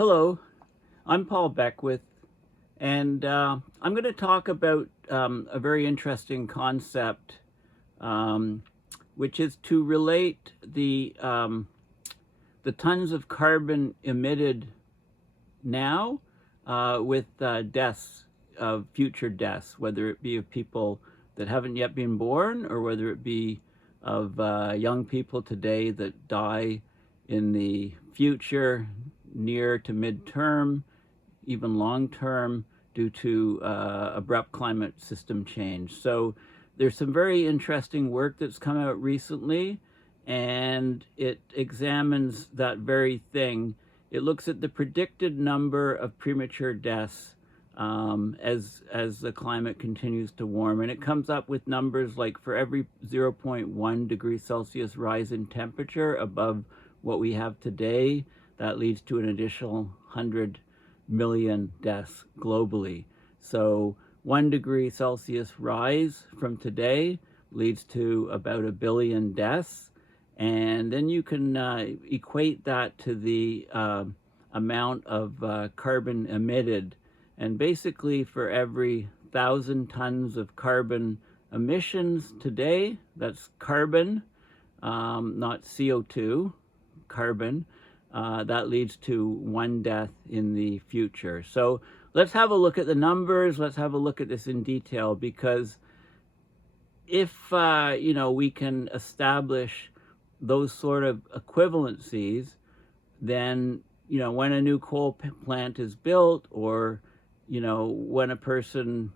Hello, I'm Paul Beckwith, and I'm going to talk about a very interesting concept, which is to relate the tons of carbon emitted now with deaths, of future deaths, whether it be of people that haven't yet been born or whether it be of young people today that die in the future, near to midterm, even long term, due to abrupt climate system change. So there's some very interesting work that's come out recently, and it examines that very thing. It looks at the predicted number of premature deaths as the climate continues to warm, and it comes up with numbers like for every 0.1 degrees Celsius rise in temperature above what we have today, that leads to an additional 100 million deaths globally. So 1 degree Celsius rise from today leads to about 1 billion deaths. And then you can equate that to the amount of carbon emitted. And basically for every 1,000 tons of carbon emissions today, that's carbon, not CO2, carbon, that leads to 1 death in the future. So let's have a look at the numbers. Let's have a look at this in detail, because if we can establish those sort of equivalencies, then when a new coal plant is built, or when a person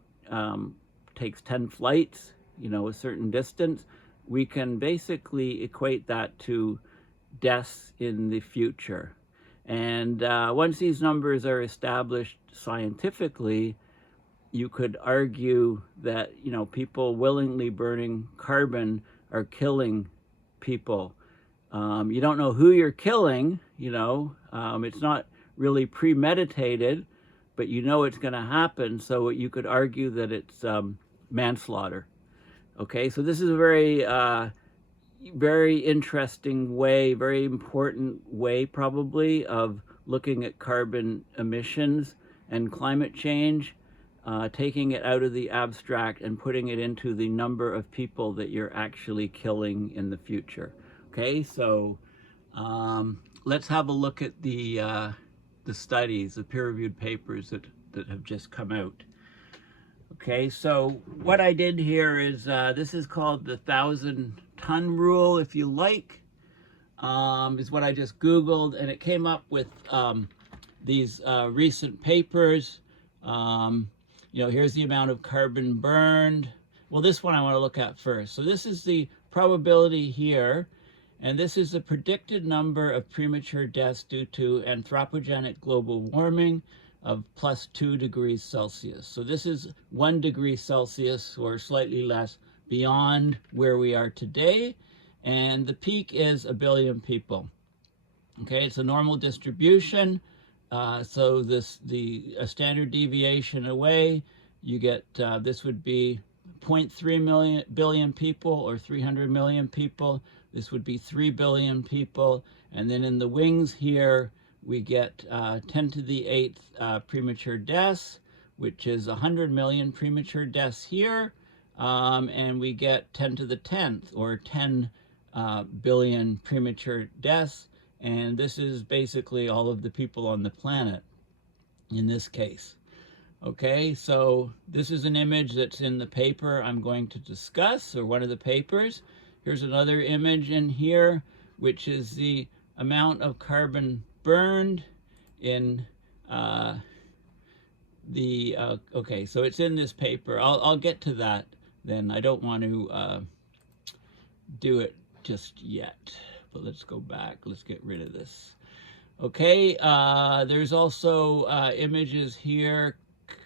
takes 10 flights, a certain distance, we can basically equate that to deaths in the future. And once these numbers are established scientifically, you could argue that people willingly burning carbon are killing people. You don't know who you're killing, it's not really premeditated, but it's going to happen, so you could argue that it's manslaughter. Okay, so this is a very interesting way, very important way probably, of looking at carbon emissions and climate change, taking it out of the abstract and putting it into the number of people that you're actually killing in the future. Okay, so let's have a look at the studies, the peer-reviewed papers that have just come out. Okay, so what I did here is, this is called the 1,000-ton rule, if you like, is what I just Googled, and it came up with these recent papers. Here's the amount of carbon burned. Well, this one I want to look at first. So this is the probability here, and this is the predicted number of premature deaths due to anthropogenic global warming of +2 degrees Celsius. So this is 1 degree Celsius or slightly less beyond where we are today, and the peak is 1 billion people. Okay, it's a normal distribution. So a standard deviation away, you get this would be 0.3 billion people or 300 million people. This would be 3 billion people, and then in the wings here we get 10 to the 8th premature deaths, which is 100 million premature deaths here, and we get 10 to the 10th or 10 billion premature deaths, and this is basically all of the people on the planet in this case. Okay, so this is an image that's in the paper I'm going to discuss, or one of the papers. Here's another image in here, which is the amount of carbon burned in okay, so it's in this paper. I'll get to that then. I don't want to do it just yet, but let's go back. Let's get rid of this. Okay, there's also images here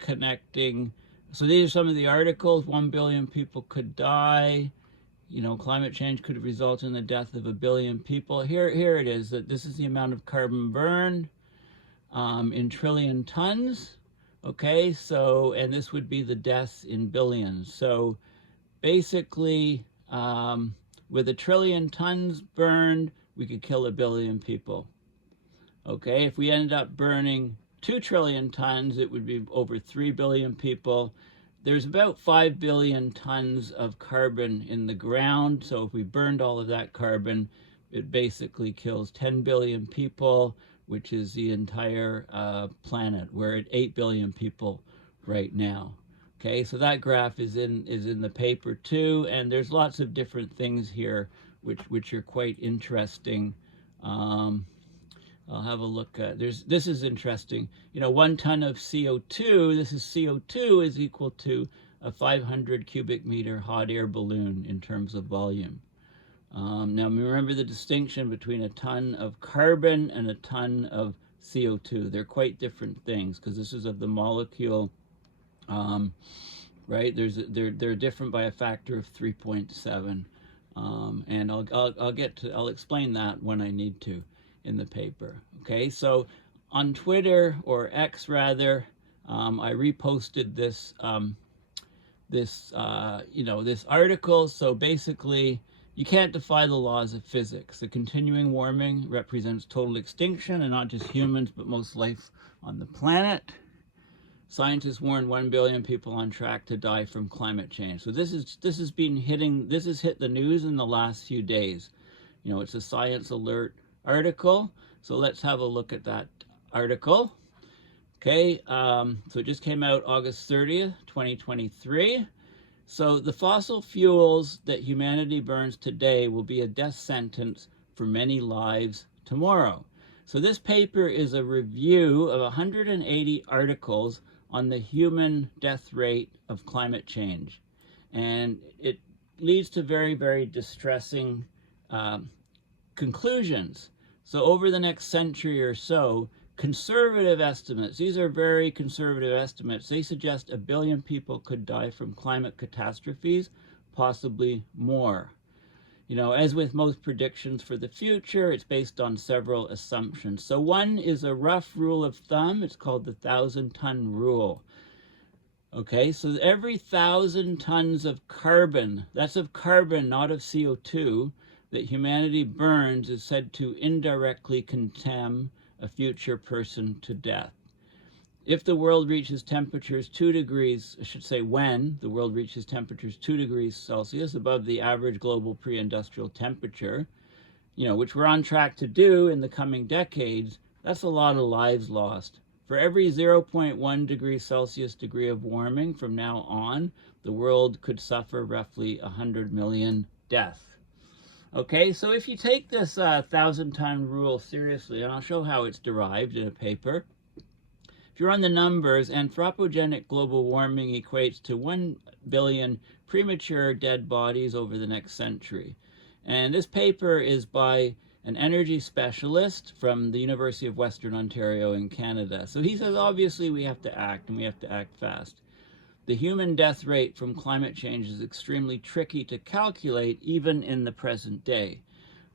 connecting. So these are some of the articles. 1 billion people could die. Climate change could result in the death of 1 billion people. Here it is, that this is the amount of carbon burned in trillion tons. Okay, so, and this would be the deaths in billions. So basically, with 1 trillion tons burned, we could kill 1 billion people. Okay, if we ended up burning 2 trillion tons, it would be over 3 billion people. There's about 5 billion tons of carbon in the ground. So if we burned all of that carbon, it basically kills 10 billion people, which is the entire planet. We're at 8 billion people right now. Okay, so that graph is in the paper too, and there's lots of different things here which are quite interesting. I'll have a look at, this is interesting. 1 ton of CO2, this is CO2 is equal to a 500 cubic meter hot air balloon in terms of volume. Now remember the distinction between a ton of carbon and a ton of CO2. They're quite different things because this is of the molecule, right? They're different by a factor of 3.7. And I'll explain that when I need to in the paper. Okay, so on Twitter, or X rather, I reposted this this article. So basically, you can't defy the laws of physics. The continuing warming represents total extinction, and not just humans, but most life on the planet. Scientists warn 1 billion people on track to die from climate change. So this has hit the news in the last few days. It's a Science Alert article. So let's have a look at that article. Okay, so it just came out August 30th, 2023. So the fossil fuels that humanity burns today will be a death sentence for many lives tomorrow. So this paper is a review of 180 articles on the human death rate of climate change. And it leads to very, very distressing conclusions. So over the next century or so, conservative estimates, these are very conservative estimates, they suggest 1 billion people could die from climate catastrophes, possibly more. As with most predictions for the future, it's based on several assumptions. So one is a rough rule of thumb. It's called the 1,000-ton rule. Okay, so every 1,000 tons of carbon, that's of carbon, not of CO2, that humanity burns is said to indirectly condemn a future person to death. If the world reaches temperatures 2 degrees, I should say when the world reaches temperatures 2 degrees Celsius above the average global pre-industrial temperature, which we're on track to do in the coming decades, that's a lot of lives lost. For every 0.1 degree Celsius degree of warming from now on, the world could suffer roughly 100 million deaths. Okay, so if you take this 1,000-ton rule seriously, and I'll show how it's derived in a paper, if you run the numbers, anthropogenic global warming equates to 1 billion premature dead bodies over the next century. And this paper is by an energy specialist from the University of Western Ontario in Canada. So he says, obviously, we have to act, and we have to act fast. The human death rate from climate change is extremely tricky to calculate, even in the present day.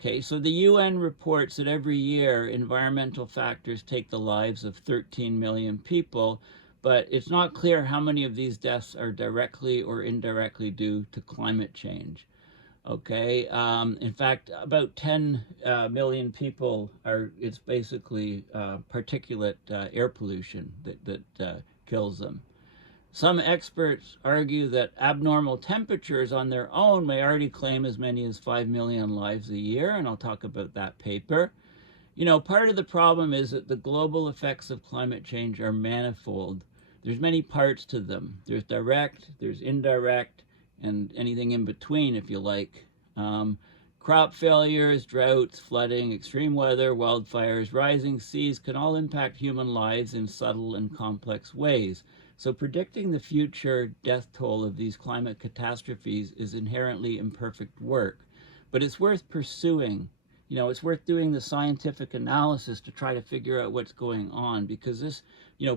Okay, so the UN reports that every year environmental factors take the lives of 13 million people, but it's not clear how many of these deaths are directly or indirectly due to climate change. Okay, in fact, about 10 million people it's basically particulate air pollution that kills them. Some experts argue that abnormal temperatures on their own may already claim as many as 5 million lives a year, and I'll talk about that paper. Part of the problem is that the global effects of climate change are manifold. There's many parts to them. There's direct, there's indirect, and anything in between, if you like. Crop failures, droughts, flooding, extreme weather, wildfires, rising seas can all impact human lives in subtle and complex ways. So predicting the future death toll of these climate catastrophes is inherently imperfect work, but it's worth pursuing. It's worth doing the scientific analysis to try to figure out what's going on, because this,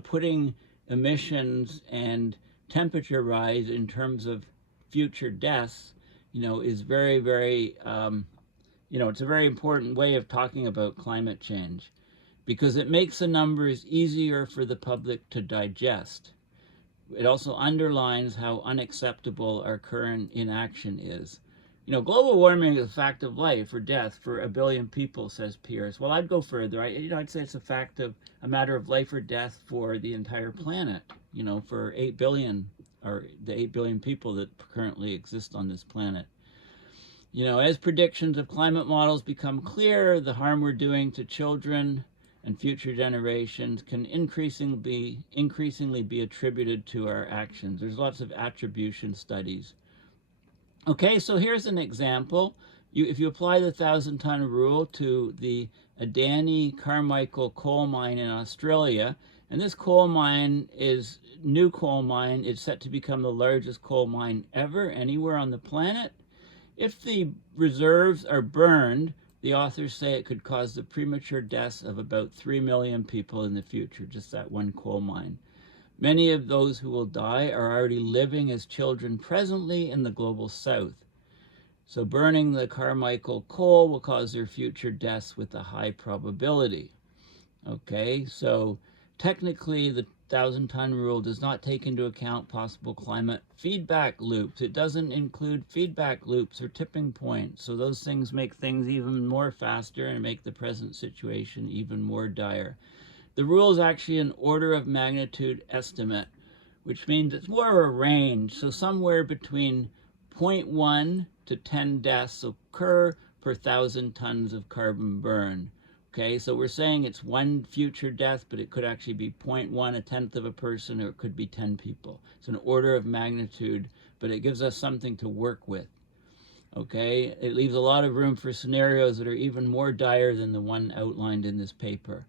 putting emissions and temperature rise in terms of future deaths, is very, very, it's a very important way of talking about climate change, because it makes the numbers easier for the public to digest. It also underlines how unacceptable our current inaction is. global warming is a fact of life or death for a billion people, says Pierce. Well, I'd go further. I'd say it's a matter of life or death for the entire planet, for 8 billion, or the 8 billion people that currently exist on this planet. As predictions of climate models become clear, the harm we're doing to children and future generations can increasingly be attributed to our actions. There's lots of attribution studies. Okay, so here's an example. If you apply the 1,000-ton rule to the Adani Carmichael coal mine in Australia, and this coal mine is new coal mine. It's set to become the largest coal mine ever anywhere on the planet. If the reserves are burned, the authors say it could cause the premature deaths of about 3 million people in the future, just that one coal mine. Many of those who will die are already living as children presently in the global south. So burning the Carmichael coal will cause their future deaths with a high probability. Okay, so technically the 1,000-ton rule does not take into account possible climate feedback loops. It doesn't include feedback loops or tipping points. So those things make things even more faster and make the present situation even more dire. The rule is actually an order of magnitude estimate, which means it's more of a range. So somewhere between 0.1 to 10 deaths occur per 1,000 tons of carbon burn. Okay, so we're saying it's one future death, but it could actually be 0.1, a tenth of a person, or it could be 10 people. It's an order of magnitude, but it gives us something to work with. Okay, it leaves a lot of room for scenarios that are even more dire than the one outlined in this paper.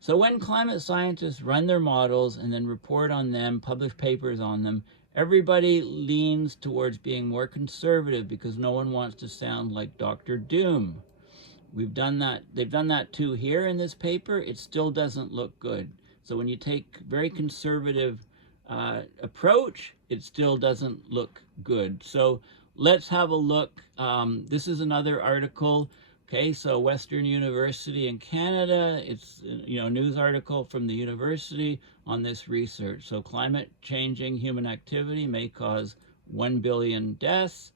So when climate scientists run their models and then report on them, publish papers on them, everybody leans towards being more conservative because no one wants to sound like Dr. Doom. We've done that. They've done that too here in this paper. It still doesn't look good. So when you take very conservative approach, it still doesn't look good. So let's have a look. This is another article. Okay, so Western University in Canada, it's a news article from the university on this research. So climate changing human activity may cause 1 billion deaths.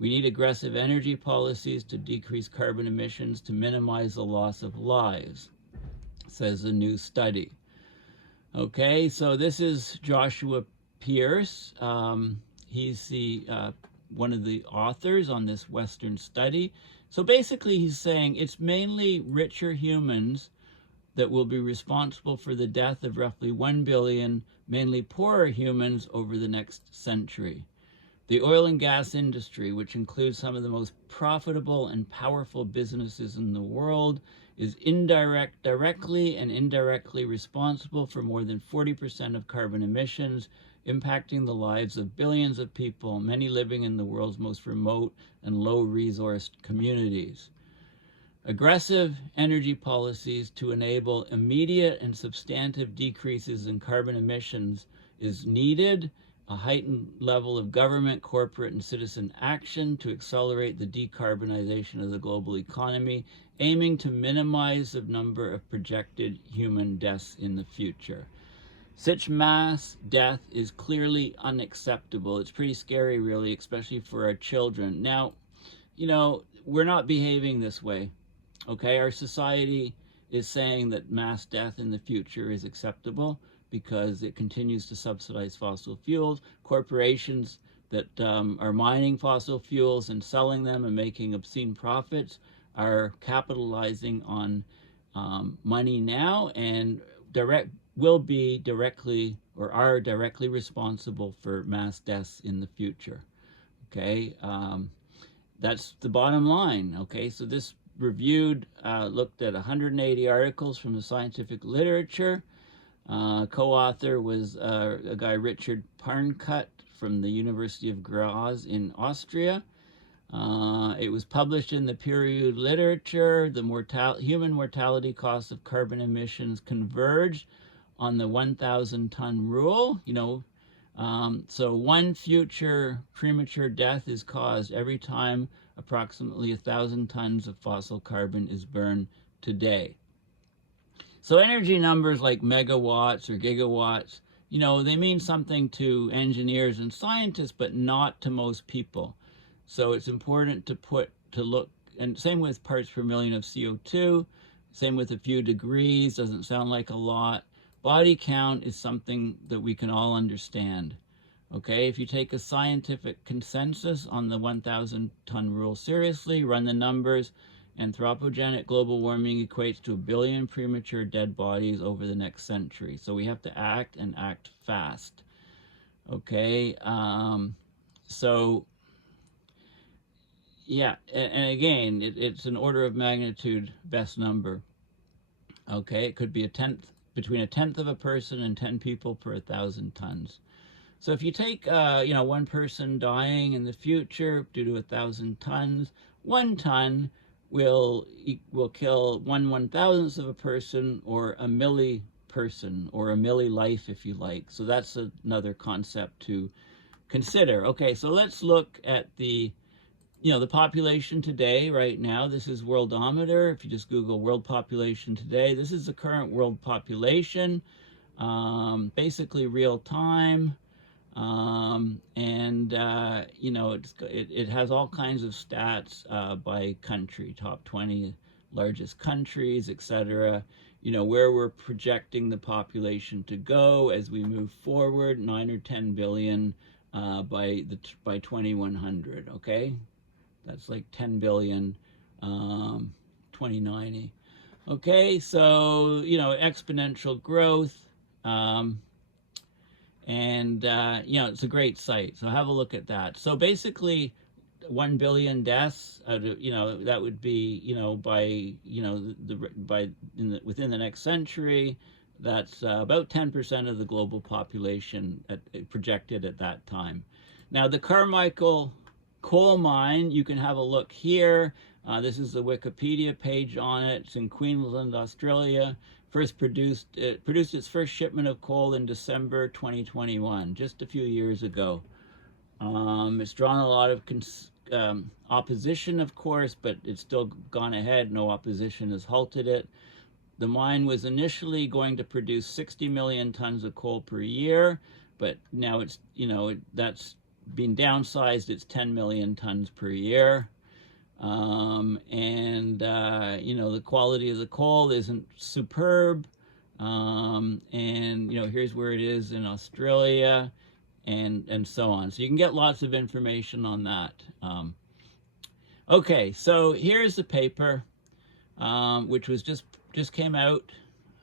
We need aggressive energy policies to decrease carbon emissions to minimize the loss of lives, says a new study. Okay, so this is Joshua Pierce. He's one of the authors on this Western study. So basically he's saying it's mainly richer humans that will be responsible for the death of roughly 1 billion, mainly poorer humans over the next century. The oil and gas industry, which includes some of the most profitable and powerful businesses in the world, is directly and indirectly responsible for more than 40% of carbon emissions, impacting the lives of billions of people, many living in the world's most remote and low-resourced communities. Aggressive energy policies to enable immediate and substantive decreases in carbon emissions is needed. A heightened level of government, corporate, and citizen action to accelerate the decarbonization of the global economy, aiming to minimize the number of projected human deaths in the future. Such mass death is clearly unacceptable. It's pretty scary, really, especially for our children. Now, we're not behaving this way, okay? Our society is saying that mass death in the future is acceptable because it continues to subsidize fossil fuels. Corporations that are mining fossil fuels and selling them and making obscene profits are capitalizing on money now and will be directly or are directly responsible for mass deaths in the future. Okay, that's the bottom line. Okay, so this looked at 180 articles from the scientific literature. Co-author was a guy, Richard Parncut, from the University of Graz in Austria. It was published in the peer-reviewed literature. The human mortality costs of carbon emissions converged on the 1,000-ton rule. So one future premature death is caused every time approximately 1,000 tons of fossil carbon is burned today. So energy numbers like megawatts or gigawatts, they mean something to engineers and scientists, but not to most people. So it's important to look, and same with parts per million of CO2, same with a few degrees, doesn't sound like a lot. Body count is something that we can all understand. Okay, if you take a scientific consensus on the 1,000 ton rule seriously, run the numbers, anthropogenic global warming equates to 1 billion premature dead bodies over the next century. So we have to act, and act fast. Okay, so yeah, and again, it's an order of magnitude best number. Okay, it could be between a tenth of a person and 10 people per 1,000 tons. So if you take, one person dying in the future due to 1,000 tons, 1 ton will kill 1/1000th of a person, or a milli person, or a milli-life, if you like. So that's another concept to consider. Okay, so let's look at the population today, right now. This is Worldometer. If you just Google world population today, this is the current world population, basically real time. It has all kinds of stats by country, top 20 largest countries, etc. Where we're projecting the population to go as we move forward, 9 or 10 billion by 2100. Okay, that's like 10 billion, 2090. Okay, so exponential growth. It's a great site, so have a look at that. So basically 1 billion deaths, that would be, within the next century. That's about 10% of the global population projected at that time. Now the Carmichael coal mine, you can have a look here. This is the Wikipedia page on it. It's in Queensland, Australia. Produced its first shipment of coal in December 2021, just a few years ago. It's drawn a lot of opposition, of course, but it's still gone ahead. No opposition has halted it. The mine was initially going to produce 60 million tons of coal per year, but now it's, that's been downsized. It's 10 million tons per year. The quality of the coal isn't superb. Here's where it is in Australia, and so on. So you can get lots of information on that. Okay, so here's the paper, which was just came out,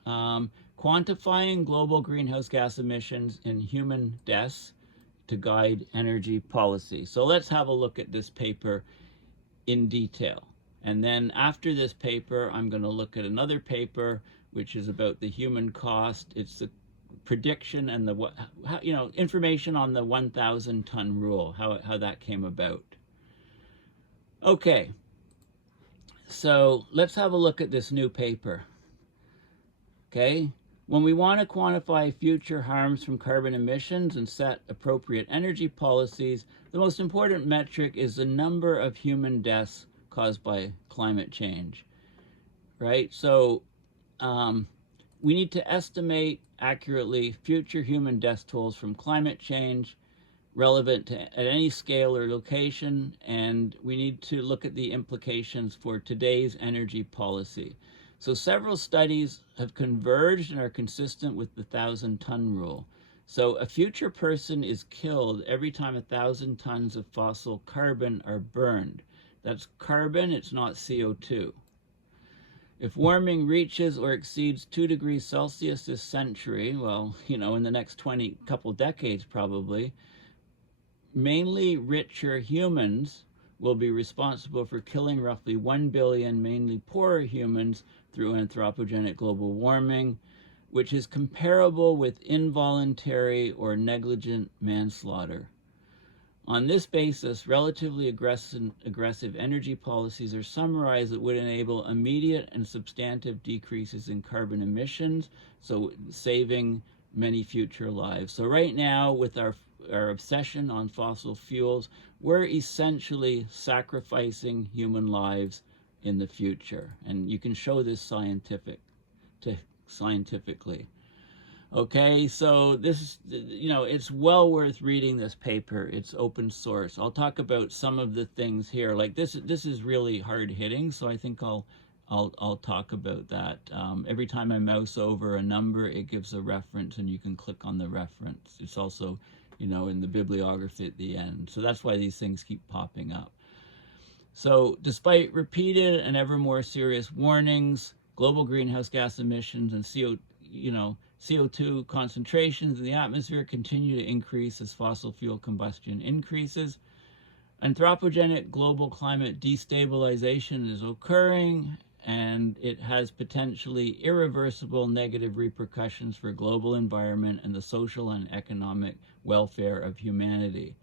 Quantifying Global Greenhouse Gas Emissions and Human Deaths to Guide Energy Policy. So let's have a look at this paper in detail. And then after this paper, I'm going to look at another paper, which is about the human cost. It's the prediction and information on the 1,000 ton rule, how that came about. Okay, so let's have a look at this new paper. Okay, when we want to quantify future harms from carbon emissions and set appropriate energy policies, the most important metric is the number of human deaths caused by climate change, right? So we need to estimate accurately future human death tolls from climate change relevant at any scale or location, and we need to look at the implications for today's energy policy. So several studies have converged and are consistent with the 1,000-ton rule. So a future person is killed every time 1,000 tons of fossil carbon are burned. That's carbon, it's not CO2. If warming reaches or exceeds 2 degrees Celsius this century, well, in the next couple decades probably, mainly richer humans will be responsible for killing roughly 1 billion mainly poorer humans through anthropogenic global warming, which is comparable with involuntary or negligent manslaughter. On this basis, relatively aggressive energy policies are summarized that would enable immediate and substantive decreases in carbon emissions, so saving many future lives. So right now, with our obsession on fossil fuels, we're essentially sacrificing human lives in the future. And you can show this scientifically. Okay, so this is, it's well worth reading this paper. It's open source. I'll talk about some of the things here. Like this is really hard hitting, so I think I'll talk about that. Every time I mouse over a number, it gives a reference, and you can click on the reference. It's also, in the bibliography at the end. So that's why these things keep popping up. So despite repeated and ever more serious warnings, global greenhouse gas emissions and CO2 concentrations in the atmosphere continue to increase as fossil fuel combustion increases. Anthropogenic global climate destabilization is occurring, and it has potentially irreversible negative repercussions for global environment and the social and economic welfare of humanity.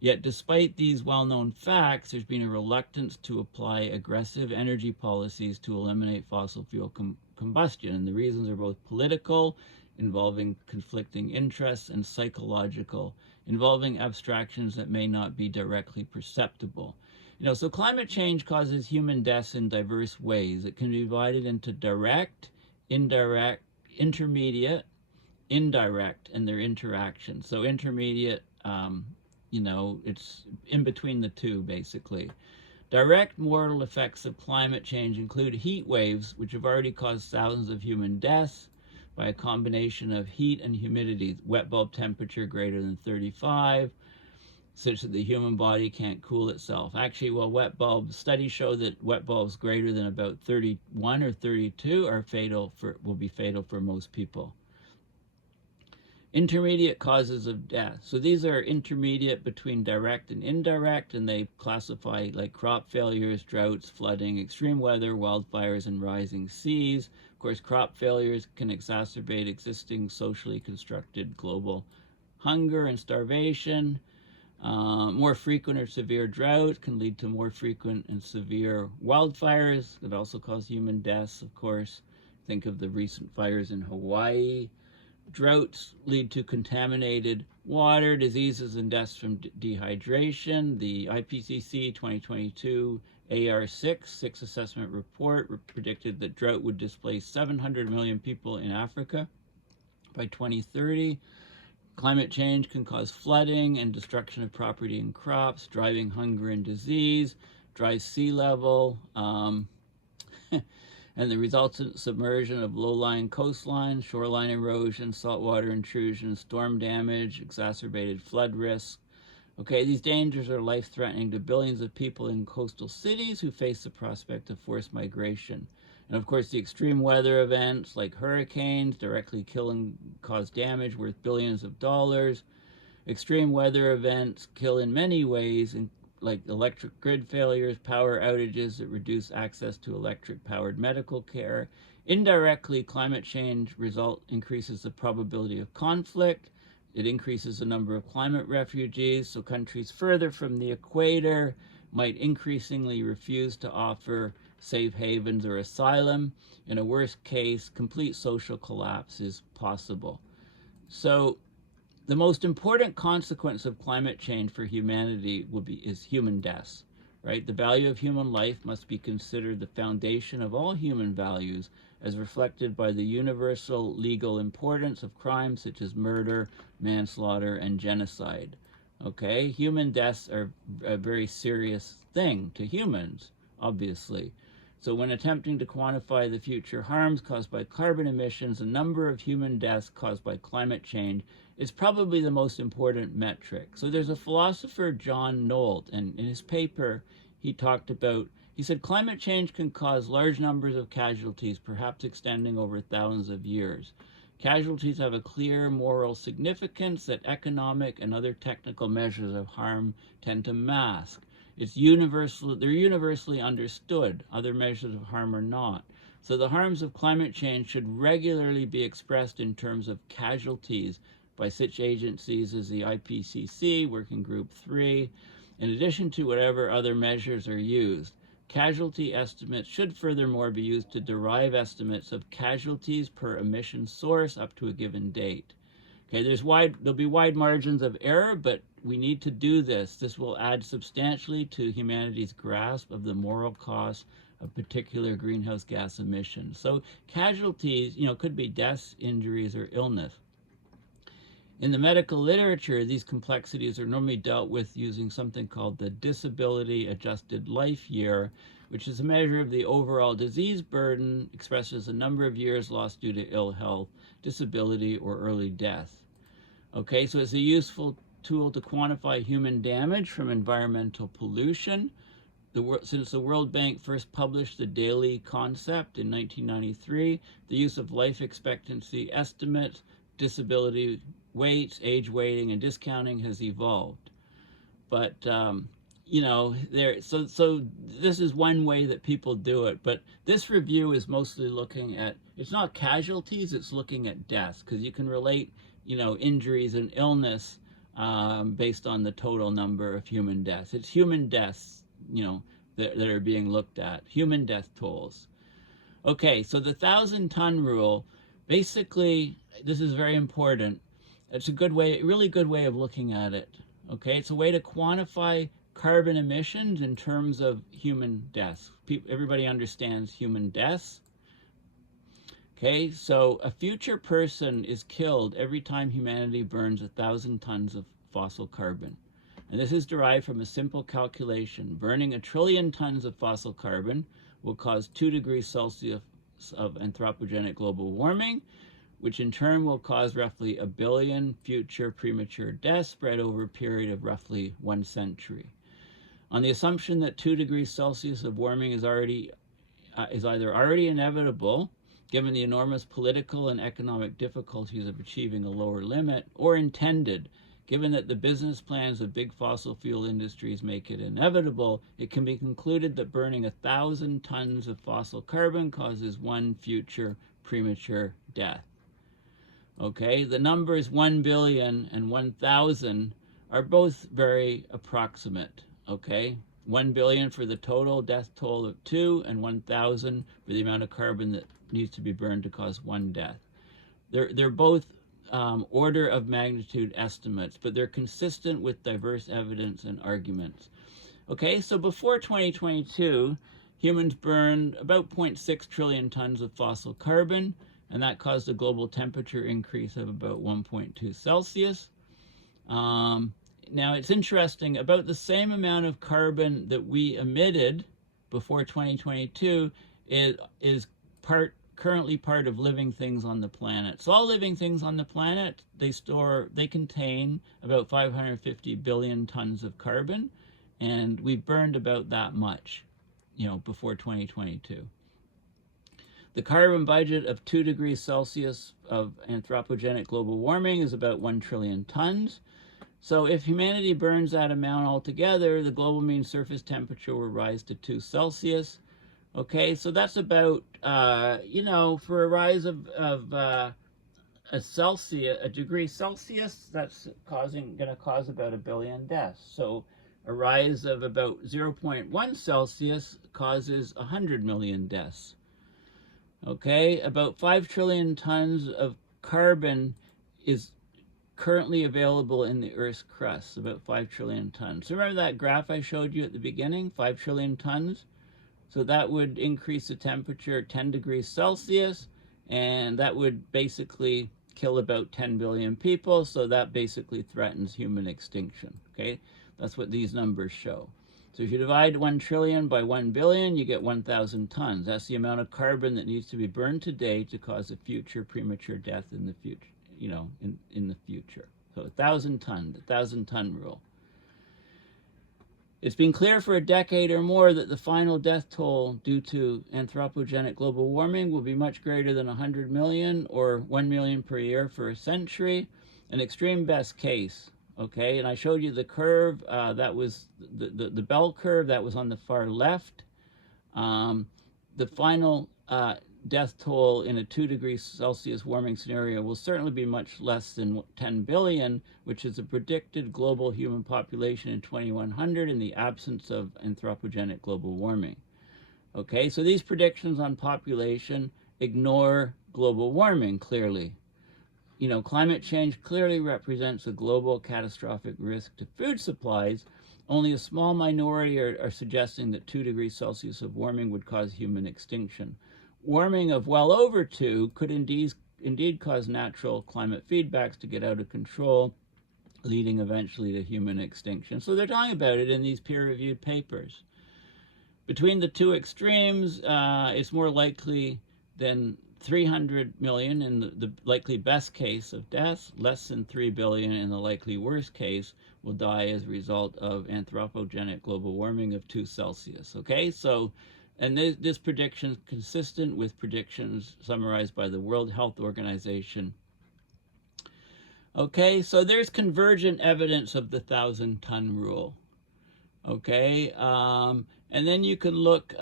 Yet despite these well-known facts, there's been a reluctance to apply aggressive energy policies to eliminate fossil fuel combustion. And the reasons are both political, involving conflicting interests, and psychological, involving abstractions that may not be directly perceptible. So climate change causes human deaths in diverse ways. It can be divided into direct, indirect, intermediate, indirect, and their interactions. So intermediate, it's in between the two, basically. Direct mortal effects of climate change include heat waves, which have already caused thousands of human deaths by a combination of heat and humidity, wet bulb temperature greater than 35, such that the human body can't cool itself. Actually, studies show that wet bulbs greater than about 31 or 32 will be fatal for most people. Intermediate causes of death. So these are intermediate between direct and indirect, and they classify like crop failures, droughts, flooding, extreme weather, wildfires, and rising seas. Of course, crop failures can exacerbate existing socially constructed global hunger and starvation. More frequent or severe droughts can lead to more frequent and severe wildfires that also cause human deaths, of course. Think of the recent fires in Hawaii. Droughts lead to contaminated water, diseases, and deaths from dehydration. The IPCC 2022 AR6 assessment report predicted that drought would displace 700 million people in Africa by 2030. Climate change can cause flooding and destruction of property and crops, driving hunger and disease, rise sea level, and the resultant submersion of low-lying coastlines, shoreline erosion, saltwater intrusion, storm damage, exacerbated flood risk. Okay, these dangers are life-threatening to billions of people in coastal cities who face the prospect of forced migration. And of course, the extreme weather events like hurricanes directly kill and cause damage worth billions of dollars. Extreme weather events kill in many ways, like electric grid failures, power outages that reduce access to electric-powered medical care. Indirectly, climate change increases the probability of conflict. It increases the number of climate refugees, so countries further from the equator might increasingly refuse to offer safe havens or asylum. In a worst case, complete social collapse is possible. So the most important consequence of climate change for humanity is human deaths, right? The value of human life must be considered the foundation of all human values, as reflected by the universal legal importance of crimes such as murder, manslaughter, and genocide. Okay, human deaths are a very serious thing to humans, obviously. So when attempting to quantify the future harms caused by carbon emissions, the number of human deaths caused by climate change is probably the most important metric. So there's a philosopher, John Nolt, and in his paper, he said climate change can cause large numbers of casualties, perhaps extending over thousands of years. Casualties have a clear moral significance that economic and other technical measures of harm tend to mask. They're universally understood. Other measures of harm are not. So the harms of climate change should regularly be expressed in terms of casualties by such agencies as the IPCC, Working Group 3, in addition to whatever other measures are used. Casualty estimates should furthermore be used to derive estimates of casualties per emission source up to a given date. Okay, there'll be wide margins of error, but we need to do this. This will add substantially to humanity's grasp of the moral costs a particular greenhouse gas emission. So casualties, could be deaths, injuries, or illness. In the medical literature, these complexities are normally dealt with using something called the disability adjusted life year, which is a measure of the overall disease burden expressed as the number of years lost due to ill health, disability, or early death. Okay, so it's a useful tool to quantify human damage from environmental pollution. Since the World Bank first published the daily concept in 1993, the use of life expectancy estimates, disability weights, age weighting, and discounting has evolved. But so this is one way that people do it. But this review is mostly looking at, it's not casualties, it's looking at deaths, because you can relate, injuries and illness based on the total number of human deaths. It's human deaths, that are being looked at, human death tolls. Okay, so the 1,000-ton rule, basically, this is very important. It's a really good way of looking at it. Okay, it's a way to quantify carbon emissions in terms of human deaths. Everybody understands human deaths. Okay, so a future person is killed every time humanity burns 1,000 tons of fossil carbon. And this is derived from a simple calculation. Burning 1 trillion tons of fossil carbon will cause 2 degrees Celsius of anthropogenic global warming, which in turn will cause roughly 1 billion future premature deaths spread over a period of roughly 1 century. On the assumption that 2 degrees Celsius of warming is either already inevitable, given the enormous political and economic difficulties of achieving a lower limit, or intended, given that the business plans of big fossil fuel industries make it inevitable, it can be concluded that burning 1,000 tons of fossil carbon causes 1 future premature death. Okay, the numbers 1 billion and 1,000 are both very approximate. Okay, 1 billion for the total death toll of 2, and 1,000 for the amount of carbon that needs to be burned to cause 1 death. They're both order of magnitude estimates, but they're consistent with diverse evidence and arguments. Okay, so before 2022, humans burned about 0.6 trillion tons of fossil carbon, and that caused a global temperature increase of about 1.2 Celsius. Now, it's interesting, about the same amount of carbon that we emitted before 2022 is currently part of living things on the planet. So all living things on the planet, they contain about 550 billion tons of carbon, and we burned about that much, before 2022. The carbon budget of 2 degrees Celsius of anthropogenic global warming is about 1 trillion tons. So if humanity burns that amount altogether, the global mean surface temperature will rise to 2 Celsius. Okay, so that's about, for a rise of a degree Celsius, that's going to cause about 1 billion deaths. So a rise of about 0.1 Celsius causes 100 million deaths. Okay, about 5 trillion tons of carbon is currently available in the Earth's crust, about 5 trillion tons. So remember that graph I showed you at the beginning, 5 trillion tons? So that would increase the temperature 10 degrees Celsius, and that would basically kill about 10 billion people, so that basically threatens human extinction, okay? That's what these numbers show. So if you divide 1 trillion by 1 billion, you get 1,000 tons. That's the amount of carbon that needs to be burned today to cause a future premature death in the future, in the future. So 1,000 tons, the 1,000-ton rule. It's been clear for a decade or more that the final death toll due to anthropogenic global warming will be much greater than 100 million or 1 million per year for a century, an extreme best case. Okay, and I showed you the curve, that was the bell curve that was on the far left. The final death toll in a 2 degrees Celsius warming scenario will certainly be much less than 10 billion, which is a predicted global human population in 2100 in the absence of anthropogenic global warming. Okay, so these predictions on population ignore global warming clearly. Climate change clearly represents a global catastrophic risk to food supplies, only a small minority are suggesting that 2 degrees Celsius of warming would cause human extinction. Warming of well over 2 could indeed cause natural climate feedbacks to get out of control, leading eventually to human extinction. So they're talking about it in these peer-reviewed papers. Between the two extremes, it's more likely than 300 million in the likely best case of deaths, less than 3 billion in the likely worst case will die as a result of anthropogenic global warming of 2 Celsius. Okay, so, and this prediction is consistent with predictions summarized by the World Health Organization. Okay, so there's convergent evidence of the 1,000-ton rule. Okay, and then you can look,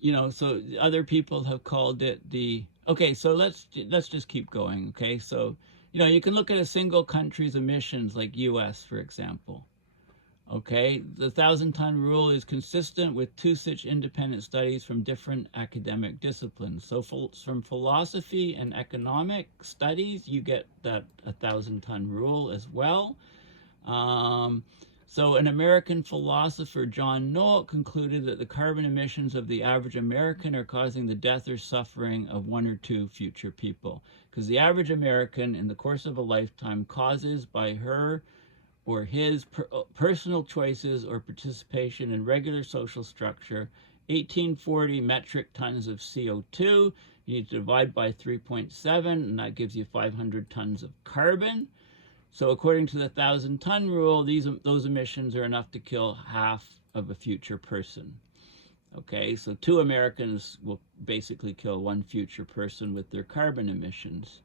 you know, so other people have called it the, okay, so let's just keep going. Okay, so, you know, you can look at a single country's emissions, like US, for example. Okay, the 1,000-ton rule is consistent with 2 such independent studies from different academic disciplines. So from philosophy and economic studies, you get that 1,000-ton rule as well. So an American philosopher, John Knoll, concluded that the carbon emissions of the average American are causing the death or suffering of 1 or 2 future people. Because the average American, in the course of a lifetime, causes by her or his personal choices or participation in regular social structure 1840 metric tons of CO2. You need to divide by 3.7, and that gives you 500 tons of carbon. So according to the 1,000-ton rule, those emissions are enough to kill half of a future person. Okay, so 2 Americans will basically kill 1 future person with their carbon emissions.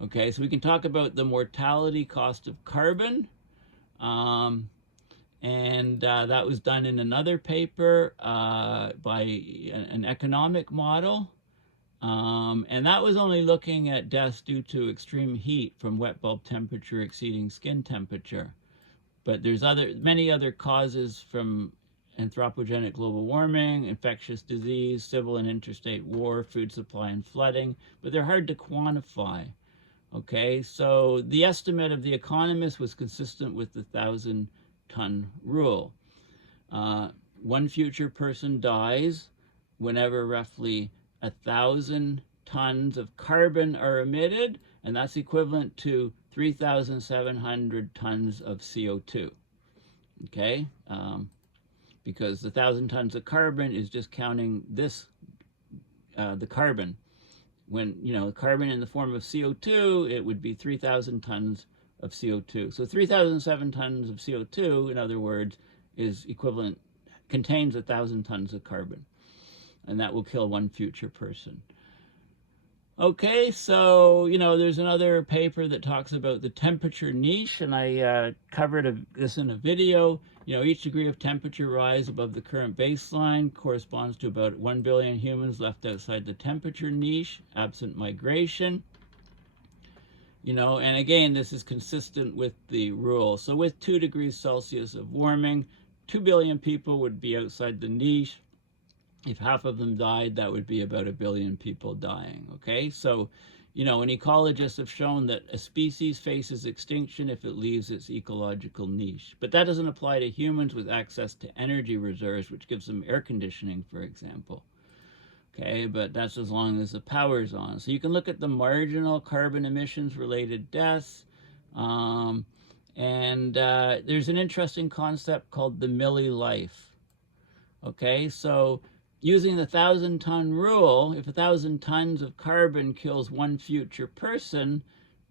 Okay, so we can talk about the mortality cost of carbon. That was done in another paper by an economic model. And that was only looking at deaths due to extreme heat from wet bulb temperature exceeding skin temperature. But there's many other causes from anthropogenic global warming, infectious disease, civil and interstate war, food supply and flooding, but they're hard to quantify. Okay, so the estimate of The Economist was consistent with the 1,000-ton rule. 1 future person dies whenever roughly 1,000 tons of carbon are emitted, and that's equivalent to 3,700 tons of CO2. Okay, because the 1,000 tons of carbon is just counting this, the carbon. When, you know, carbon in the form of CO2, it would be 3,000 tons of CO2. So 3,007 tons of CO2, in other words, is equivalent, contains 1,000 tons of carbon. And that will kill 1 future person. Okay, so, you know, there's another paper that talks about the temperature niche, and I covered this in a video. You know, each degree of temperature rise above the current baseline corresponds to about 1 billion humans left outside the temperature niche, absent migration. You know, and again, this is consistent with the rule. So with 2 degrees Celsius of warming, 2 billion people would be outside the niche. If half of them died, that would be about 1 billion people dying. Okay, so, you know, and ecologists have shown that a species faces extinction if it leaves its ecological niche. But that doesn't apply to humans with access to energy reserves, which gives them air conditioning, for example. Okay, but that's as long as the power's on. So you can look at the marginal carbon emissions related deaths. There's an interesting concept called the milli-life. Okay, so using the 1,000-ton rule, if 1,000 tons of carbon kills 1 future person,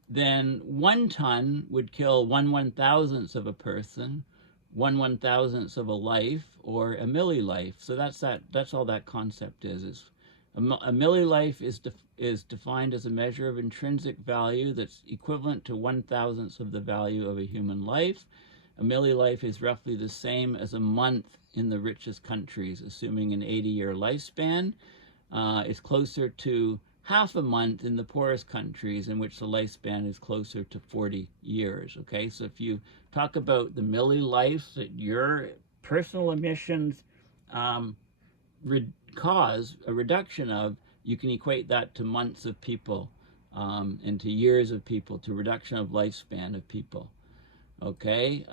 then 1 ton would kill 1/1,000th of a person, 1/1,000th of a life, or a milli-life. So that's all that concept is a milli-life is defined as a measure of intrinsic value that's equivalent to 1/1000th of the value of a human life. A milli-life is roughly the same as a month in the richest countries, assuming an 80-year lifespan. It's closer to half a month in the poorest countries, in which the lifespan is closer to 40 years. Okay, so if you talk about the milli-life that your personal emissions cause a reduction of, you can equate that to months of people and to years of people, to reduction of lifespan of people. Okay,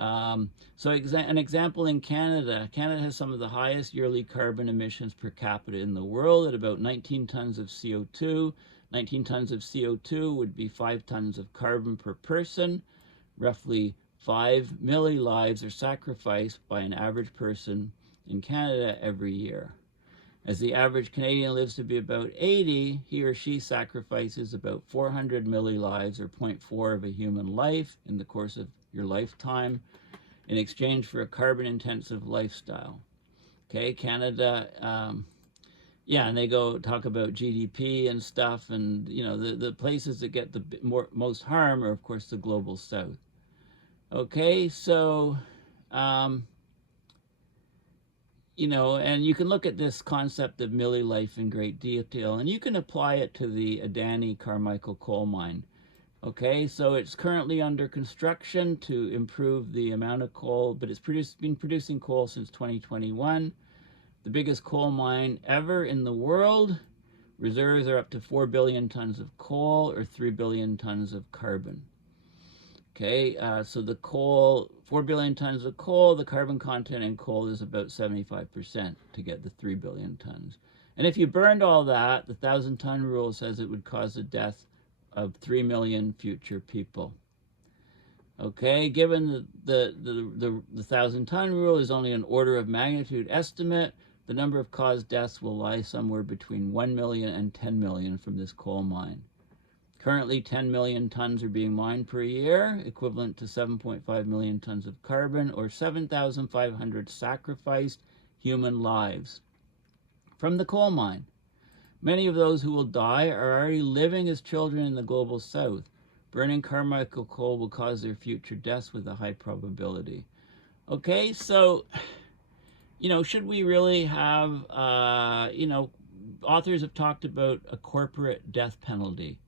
so an example in Canada. Canada has some of the highest yearly carbon emissions per capita in the world at about 19 tons of CO2. 19 tons of CO2 would be 5 tons of carbon per person. Roughly 5 millilives are sacrificed by an average person in Canada every year. As the average Canadian lives to be about 80, he or she sacrifices about 400 millilives, or 0.4 of a human life, in the course of your lifetime, in exchange for a carbon-intensive lifestyle. Okay, Canada, yeah, and they go talk about GDP and stuff, and you know the places that get the most harm are, of course, the global south. Okay, so you know, and you can look at this concept of milli-life in great detail, and you can apply it to the Adani Carmichael coal mine. Okay, so it's currently under construction to improve the amount of coal, but it's been producing coal since 2021. The biggest coal mine ever in the world. Reserves are up to 4 billion tons of coal, or 3 billion tons of carbon. Okay, so the coal, 4 billion tons of coal, the carbon content in coal is about 75% to get the 3 billion tons. And if you burned all that, the 1,000-ton rule says it would cause the death of 3 million future people. Okay, given the 1,000-ton rule is only an order of magnitude estimate, the number of caused deaths will lie somewhere between 1 million and 10 million from this coal mine. Currently, 10 million tons are being mined per year, equivalent to 7.5 million tons of carbon, or 7,500 sacrificed human lives from the coal mine. Many of those who will die are already living as children in the global south. Burning Carmichael coal will cause their future deaths with a high probability. Okay, so, you know, should we really have, you know, authors have talked about a corporate death penalty,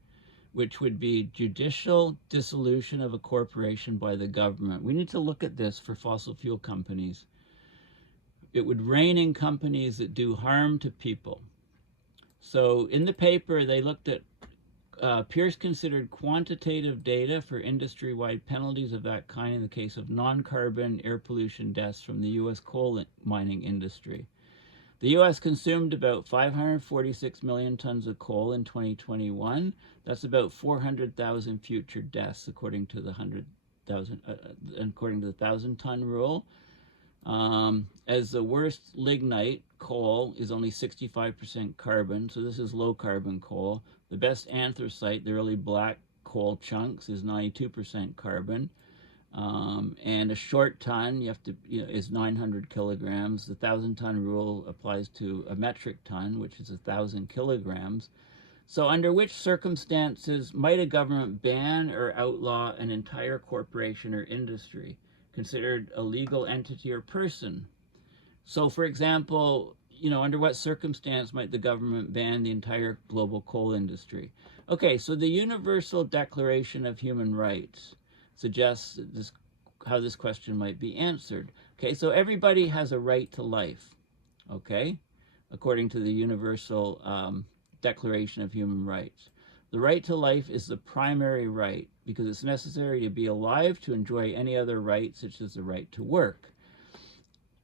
which would be judicial dissolution of a corporation by the government. We need to look at this for fossil fuel companies. It would rein in companies that do harm to people. So in the paper, they looked at, Pierce considered quantitative data for industry-wide penalties of that kind in the case of non-carbon air pollution deaths from the U.S. coal mining industry. The U.S. consumed about 546 million tons of coal in 2021. That's about 400,000 future deaths, according to the 1,000-ton rule. As the worst lignite coal is only 65% carbon, so this is low carbon coal. The best anthracite, the early black coal chunks, is 92% carbon. And a short ton, you have to, is 900 kilograms. The 1,000-ton rule applies to a metric ton, which is 1,000 kilograms. So under which circumstances might a government ban or outlaw an entire corporation or industry considered a legal entity or person? So for example, under what circumstance might the government ban the entire global coal industry? Okay, so the Universal Declaration of Human Rights suggests how this question might be answered. Okay, so everybody has a right to life, okay, according to the Universal Declaration of Human Rights. The right to life is the primary right because it's necessary to be alive to enjoy any other right, such as the right to work.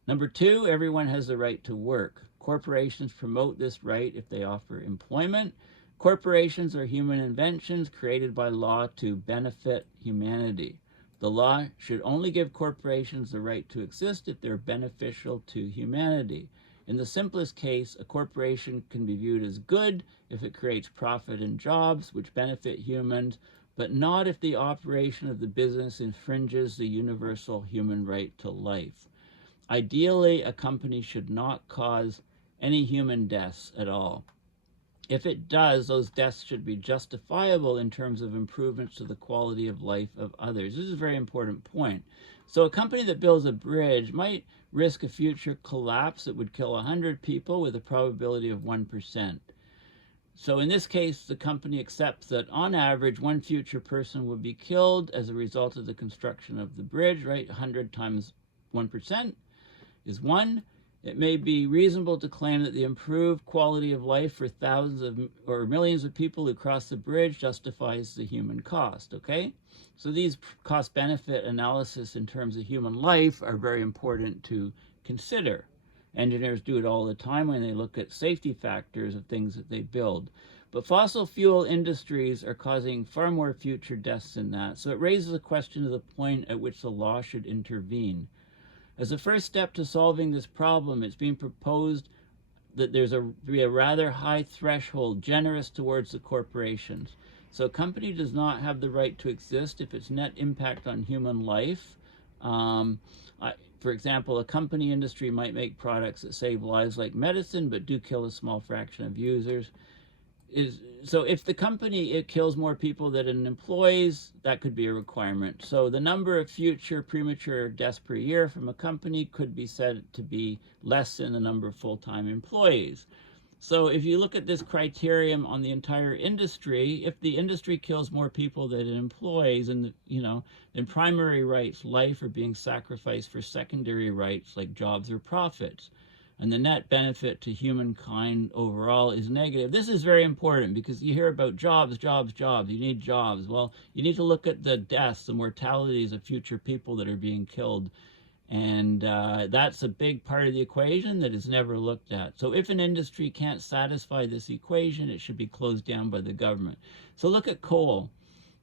Number two, everyone has the right to work. Corporations promote this right if they offer employment. Corporations are human inventions created by law to benefit humanity. The law should only give corporations the right to exist if they're beneficial to humanity. In the simplest case, a corporation can be viewed as good if it creates profit and jobs which benefit humans, but not if the operation of the business infringes the universal human right to life. Ideally, a company should not cause any human deaths at all. If it does, those deaths should be justifiable in terms of improvements to the quality of life of others. This is a very important point. So a company that builds a bridge might risk a future collapse that would kill 100 people with a probability of 1%. So in this case, the company accepts that on average, one future person will be killed as a result of the construction of the bridge, right? 100 times 1% is 1. It may be reasonable to claim that the improved quality of life for thousands of or millions of people who cross the bridge justifies the human cost, okay? So these cost-benefit analysis in terms of human life are very important to consider. Engineers do it all the time when they look at safety factors of things that they build. But fossil fuel industries are causing far more future deaths than that. So it raises the question of the point at which the law should intervene. As a first step to solving this problem, it's being proposed that there's be a rather high threshold generous towards the corporations. So a company does not have the right to exist if its net impact on human life. For example, a company industry might make products that save lives like medicine, but do kill a small fraction of users. So if the company, it kills more people than it employs, that could be a requirement. So the number of future premature deaths per year from a company could be said to be less than the number of full-time employees. So if you look at this criterion on the entire industry, if the industry kills more people than it employs, and then primary rights, life, are being sacrificed for secondary rights like jobs or profits, and the net benefit to humankind overall is negative. This is very important because you hear about jobs, jobs, jobs. You need jobs. Well, you need to look at the deaths, the mortalities of future people that are being killed. And that's a big part of the equation that is never looked at. So if an industry can't satisfy this equation, it should be closed down by the government. So look at coal.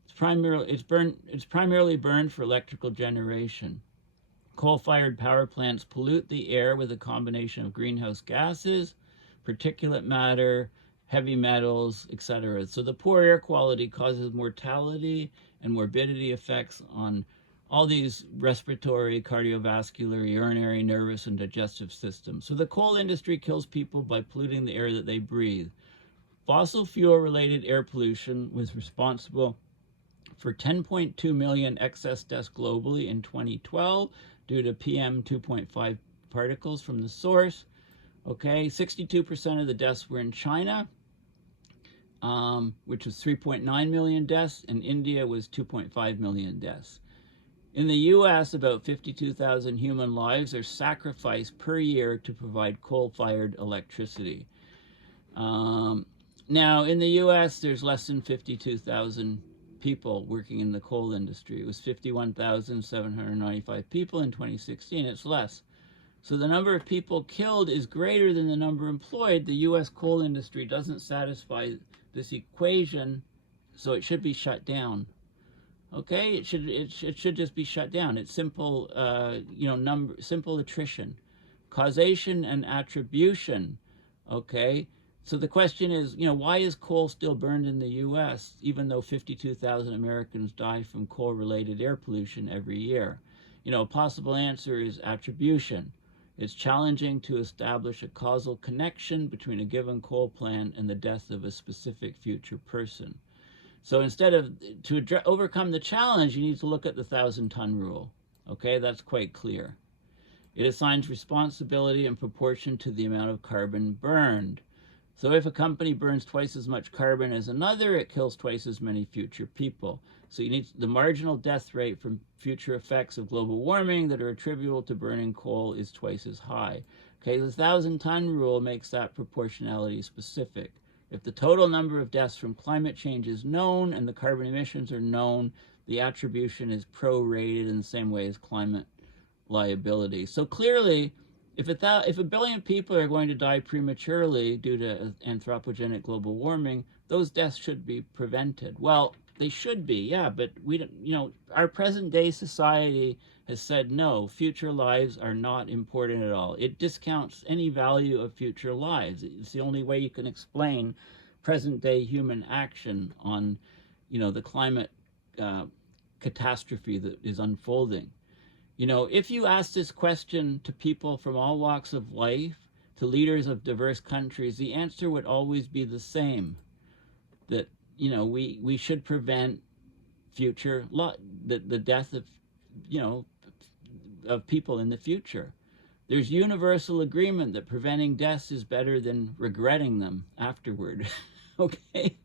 It's primarily burned for electrical generation. Coal-fired power plants pollute the air with a combination of greenhouse gases, particulate matter, heavy metals, etc. So the poor air quality causes mortality and morbidity effects on all these respiratory, cardiovascular, urinary, nervous, and digestive systems. So the coal industry kills people by polluting the air that they breathe. Fossil fuel-related air pollution was responsible for 10.2 million excess deaths globally in 2012 due to PM 2.5 particles from the source. Okay, 62% of the deaths were in China, which was 3.9 million deaths, and India was 2.5 million deaths. In the US, about 52,000 human lives are sacrificed per year to provide coal-fired electricity. Now, in the US, there's less than 52,000 people working in the coal industry. It was 51,795 people in 2016. It's less. So the number of people killed is greater than the number employed. The US coal industry doesn't satisfy this equation, so it should be shut down. Okay, it should just be shut down. It's simple, simple attrition, causation and attribution. Okay, so the question is, why is coal still burned in the U.S. even though 52,000 Americans die from coal-related air pollution every year? A possible answer is attribution. It's challenging to establish a causal connection between a given coal plant and the death of a specific future person. So instead of, to overcome the challenge, you need to look at the 1,000-ton rule. Okay, that's quite clear. It assigns responsibility in proportion to the amount of carbon burned. So if a company burns twice as much carbon as another, it kills twice as many future people. So you need the marginal death rate from future effects of global warming that are attributable to burning coal is twice as high. Okay, the 1,000-ton rule makes that proportionality specific. If the total number of deaths from climate change is known and the carbon emissions are known, the attribution is prorated in the same way as climate liability. So clearly, if a billion people are going to die prematurely due to anthropogenic global warming, those deaths should be prevented. Well, they should be, yeah, but we don't, our present day society has said no, future lives are not important at all. It discounts any value of future lives. It's the only way you can explain present day human action on, the climate catastrophe that is unfolding. If you ask this question to people from all walks of life, to leaders of diverse countries, the answer would always be the same, that, we should prevent future, the death of, of people in the future. There's universal agreement that preventing deaths is better than regretting them afterward. Okay?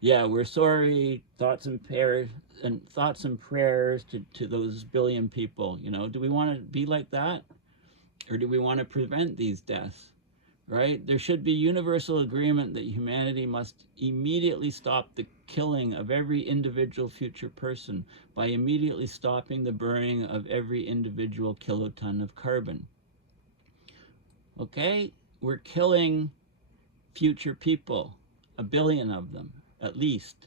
Yeah, we're sorry, thoughts and prayers to those billion people. Do we want to be like that? Or do we want to prevent these deaths? Right? There should be universal agreement that humanity must immediately stop the killing of every individual future person by immediately stopping the burning of every individual kiloton of carbon. Okay? We're killing future people, a billion of them, at least.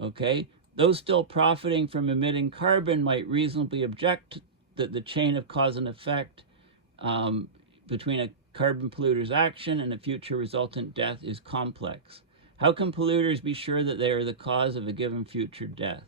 Okay? Those still profiting from emitting carbon might reasonably object that the chain of cause and effect between a carbon polluter's action and a future resultant death is complex. How can polluters be sure that they are the cause of a given future death?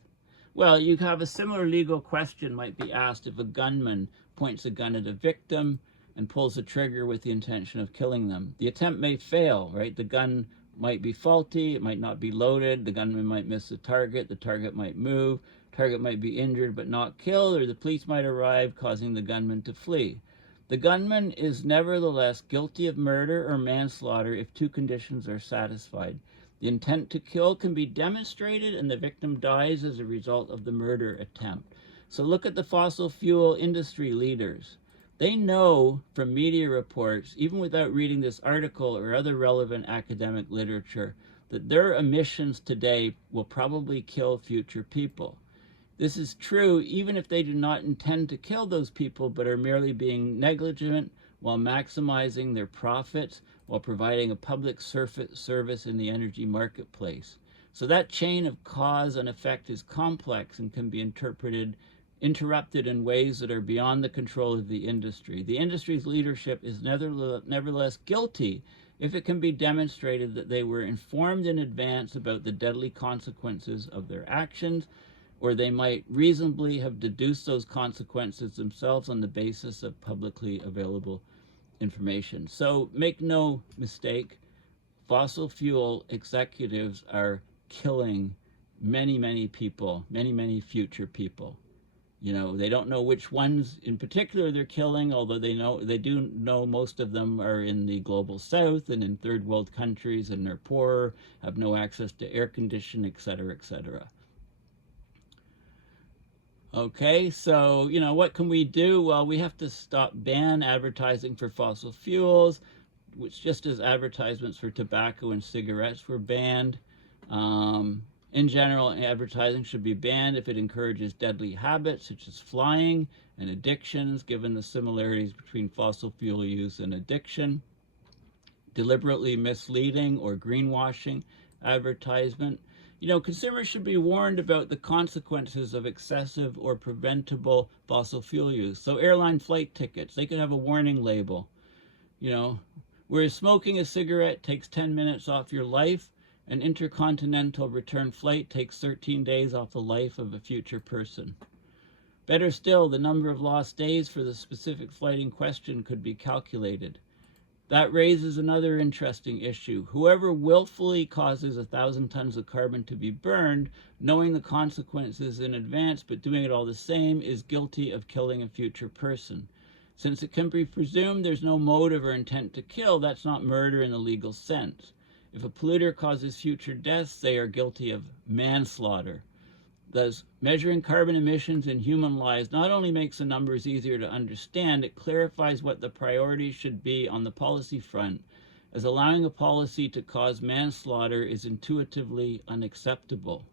Well, you have a similar legal question might be asked if a gunman points a gun at a victim and pulls the trigger with the intention of killing them. The attempt may fail, right? The gun might be faulty, it might not be loaded, the gunman might miss the target might move, target might be injured but not killed, or the police might arrive, causing the gunman to flee. The gunman is nevertheless guilty of murder or manslaughter if two conditions are satisfied. The intent to kill can be demonstrated and the victim dies as a result of the murder attempt. So look at the fossil fuel industry leaders. They know from media reports, even without reading this article or other relevant academic literature, that their emissions today will probably kill future people. This is true even if they do not intend to kill those people, but are merely being negligent while maximizing their profits, while providing a public service in the energy marketplace. So that chain of cause and effect is complex and can be interrupted in ways that are beyond the control of the industry. The industry's leadership is nevertheless guilty if it can be demonstrated that they were informed in advance about the deadly consequences of their actions, or they might reasonably have deduced those consequences themselves on the basis of publicly available information. So make no mistake, fossil fuel executives are killing many, many people, many future people. You know, they don't know which ones in particular they're killing, although they do know most of them are in the global south and in third world countries, and they're poor, have no access to air conditioning, etc., etc. Okay, so, you know, what can we do? Well, we have to ban advertising for fossil fuels, which just as advertisements for tobacco and cigarettes were banned. In general, advertising should be banned if it encourages deadly habits such as flying and addictions, given the similarities between fossil fuel use and addiction. Deliberately misleading or greenwashing advertisement. You know, consumers should be warned about the consequences of excessive or preventable fossil fuel use. So airline flight tickets, they could have a warning label, you know, whereas smoking a cigarette takes 10 minutes off your life, an intercontinental return flight takes 13 days off the life of a future person. Better still, the number of lost days for the specific flight in question could be calculated. That raises another interesting issue. Whoever willfully causes 1,000 tons of carbon to be burned, knowing the consequences in advance but doing it all the same, is guilty of killing a future person. Since it can be presumed there's no motive or intent to kill, that's not murder in the legal sense. If a polluter causes future deaths, they are guilty of manslaughter. Thus, measuring carbon emissions in human lives not only makes the numbers easier to understand, it clarifies what the priorities should be on the policy front, as allowing a policy to cause manslaughter is intuitively unacceptable.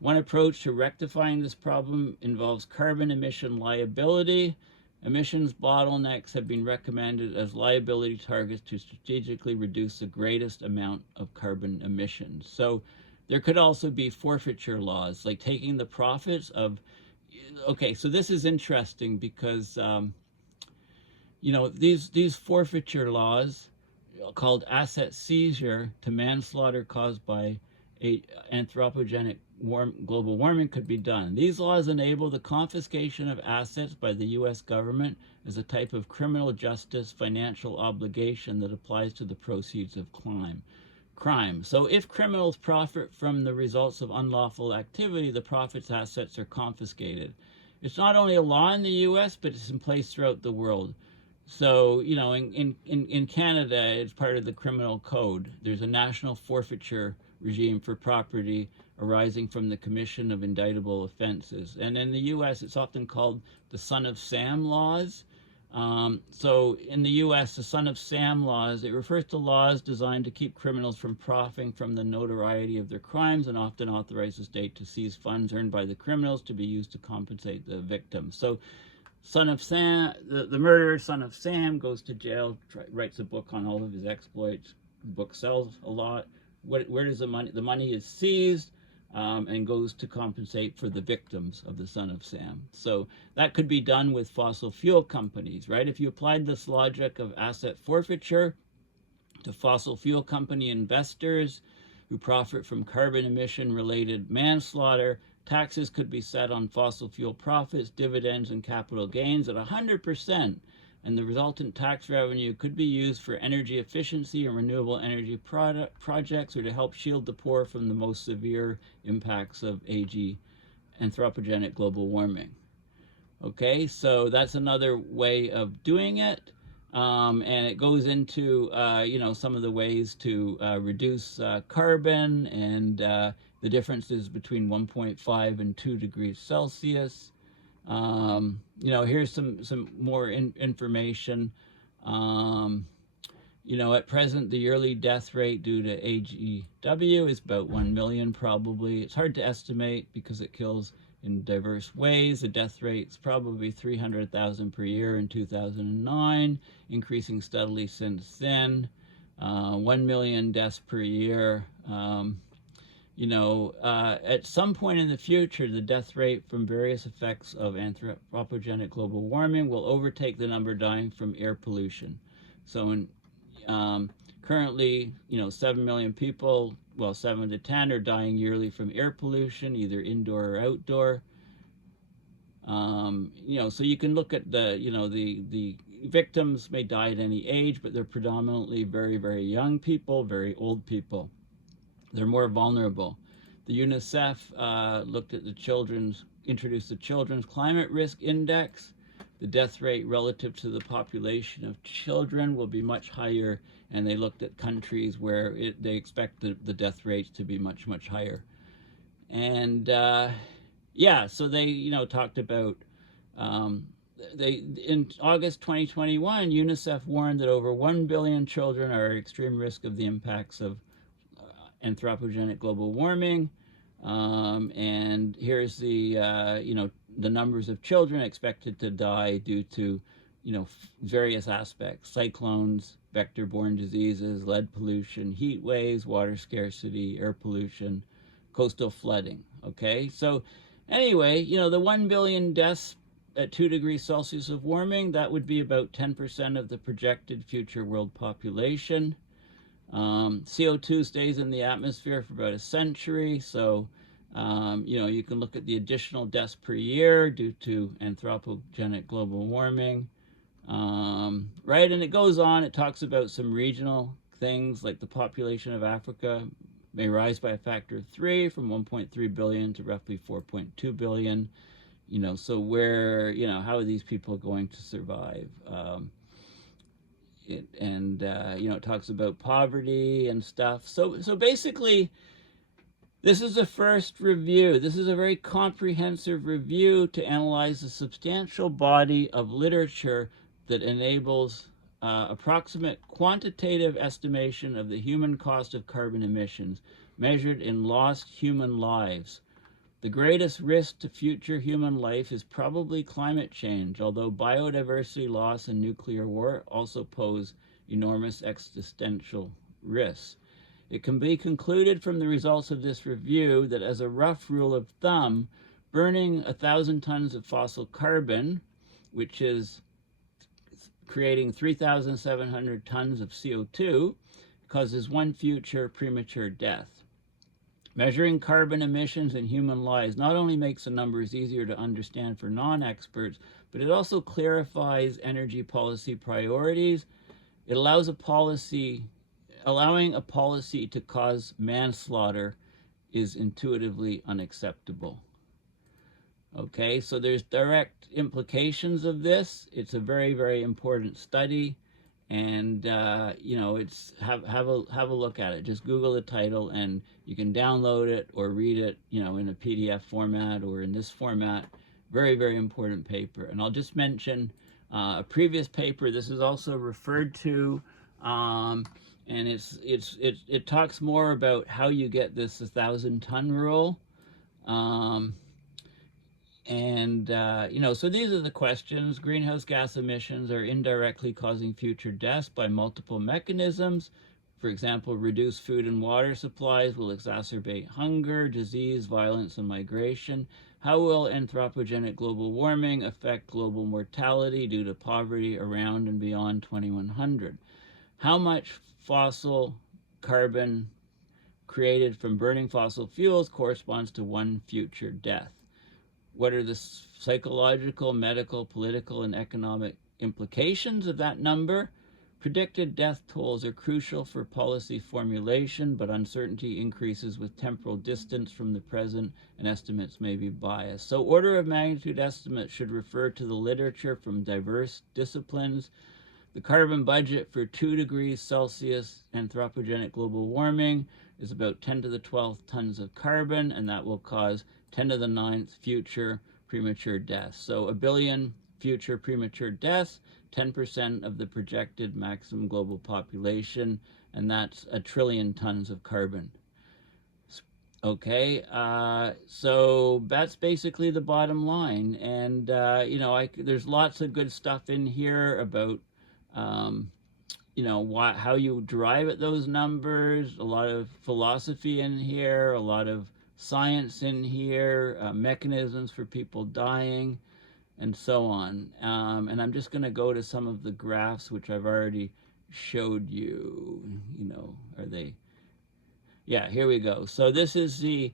One approach to rectifying this problem involves carbon emission liability. Emissions bottlenecks have been recommended as liability targets to strategically reduce the greatest amount of carbon emissions. So there could also be forfeiture laws, like taking the profits of, okay, so this is interesting because, you know, these forfeiture laws called asset seizure to manslaughter caused by a anthropogenic global warming could be done. These laws enable the confiscation of assets by the US government as a type of criminal justice financial obligation that applies to the proceeds of crime. So if criminals profit from the results of unlawful activity, the profits assets are confiscated. It's not only a law in the US, but it's in place throughout the world. So, you know, in Canada, it's part of the criminal code. There's a national forfeiture regime for property arising from the commission of indictable offenses. And in the US, it's often called the Son of Sam laws. So in the U.S., the Son of Sam laws, it refers to laws designed to keep criminals from profiting from the notoriety of their crimes and often authorize the state to seize funds earned by the criminals to be used to compensate the victims. So Son of Sam, the murderer, Son of Sam, goes to jail, writes a book on all of his exploits. The book sells a lot. Where does the money? The money is seized and goes to compensate for the victims of the Son of Sam. So that could be done with fossil fuel companies, right? If you applied this logic of asset forfeiture to fossil fuel company investors who profit from carbon emission related manslaughter, taxes could be set on fossil fuel profits, dividends, and capital gains at 100%, and the resultant tax revenue could be used for energy efficiency and renewable energy projects or to help shield the poor from the most severe impacts of anthropogenic global warming. Okay, so that's another way of doing it. And it goes into, some of the ways to reduce carbon and the differences between 1.5 and 2 degrees Celsius. Here's some more information. At present, the yearly death rate due to AGW is about 1 million probably. It's hard to estimate because it kills in diverse ways. The death rate is probably 300,000 per year in 2009, increasing steadily since then. 1 million deaths per year. At some point in the future, the death rate from various effects of anthropogenic global warming will overtake the number dying from air pollution. So currently, 7 million people, 7 to 10 are dying yearly from air pollution, either indoor or outdoor. So you can look at the victims may die at any age, but they're predominantly very, very young people, very old people. They're more vulnerable. The UNICEF looked at introduced the Children's Climate Risk Index. The death rate relative to the population of children will be much higher, and they looked at countries where they expect the death rates to be much, much higher. And so they talked about in August 2021, UNICEF warned that over 1 billion children are at extreme risk of the impacts of anthropogenic global warming. And here's the numbers of children expected to die due to various aspects: cyclones, vector-borne diseases, lead pollution, heat waves, water scarcity, air pollution, coastal flooding. Okay, so anyway, the 1 billion deaths at 2 degrees Celsius of warming, that would be about 10% of the projected future world population. CO2 stays in the atmosphere for about a century, so you can look at the additional deaths per year due to anthropogenic global warming, right? And it goes on. It talks about some regional things, like the population of Africa may rise by a factor of 3, from 1.3 billion to roughly 4.2 billion. So how are these people going to survive? It talks about poverty and stuff. So basically, this is the first review. This is a very comprehensive review to analyze a substantial body of literature that enables approximate quantitative estimation of the human cost of carbon emissions measured in lost human lives. The greatest risk to future human life is probably climate change, although biodiversity loss and nuclear war also pose enormous existential risks. It can be concluded from the results of this review that, as a rough rule of thumb, burning 1,000 tons of fossil carbon, which is creating 3,700 tons of CO2, causes one future premature death. Measuring carbon emissions in human lives not only makes the numbers easier to understand for non-experts, but it also clarifies energy policy priorities. It allows allowing a policy to cause manslaughter is intuitively unacceptable. Okay, so there's direct implications of this. It's a very, very important study, and it's have a look at it. Just Google the title, and you can download it or read it, in a PDF format or in this format. Very, very important paper. And I'll just mention A previous paper, this is also referred to, and it talks more about how you get this 1,000-ton rule. So these are the questions. Greenhouse gas emissions are indirectly causing future deaths by multiple mechanisms. For example, reduced food and water supplies will exacerbate hunger, disease, violence, and migration. How will anthropogenic global warming affect global mortality due to poverty around and beyond 2100? How much fossil carbon created from burning fossil fuels corresponds to one future death? What are the psychological, medical, political, and economic implications of that number? Predicted death tolls are crucial for policy formulation, but uncertainty increases with temporal distance from the present, and estimates may be biased. So order of magnitude estimates should refer to the literature from diverse disciplines. The carbon budget for 2 degrees Celsius anthropogenic global warming is about 10 to the 12th tons of carbon, and that will cause 10 to the 9th future premature deaths. So 1 billion future premature deaths, 10% of the projected maximum global population, and that's 1 trillion tons of carbon. Okay, so that's basically the bottom line. And, there's lots of good stuff in here about how you derive at those numbers, a lot of philosophy in here, a lot of science in here, mechanisms for people dying, and so on. And I'm just going to go to some of the graphs which I've already showed you. Are they? Yeah, here we go. So this is the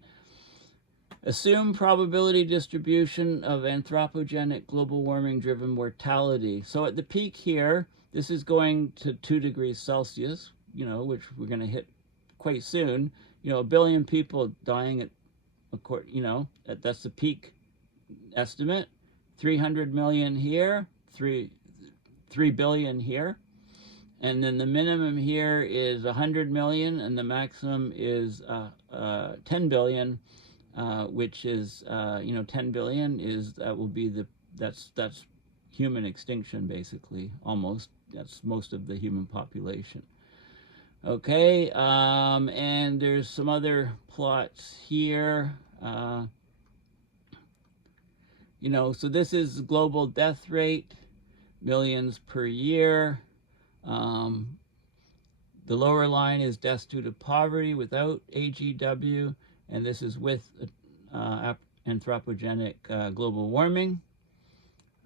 assumed probability distribution of anthropogenic global warming driven mortality. So at the peak here, this is going to 2 degrees Celsius, which we're going to hit quite soon. 1 billion people dying that's the peak estimate. 300 million here, 3 billion here. And then the minimum here is 100 million, and the maximum is 10 billion, which is 10 billion is that's human extinction, basically, almost. That's most of the human population. Okay, and there's some other plots here. So this is global death rate, millions per year. The lower line is deaths due to poverty without AGW, and this is with anthropogenic global warming.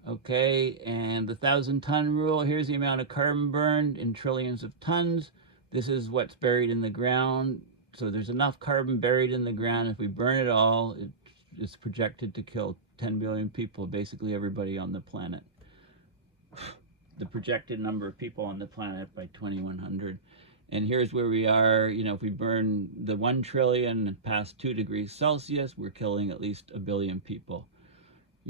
Okay, and the 1,000-ton rule, here's the amount of carbon burned in trillions of tons. This is what's buried in the ground. So there's enough carbon buried in the ground. If we burn it all, it's projected to kill 10 billion people, basically everybody on the planet. The projected number of people on the planet by 2100. And here's where we are. If we burn the 1 trillion past 2 degrees Celsius, we're killing at least 1 billion people.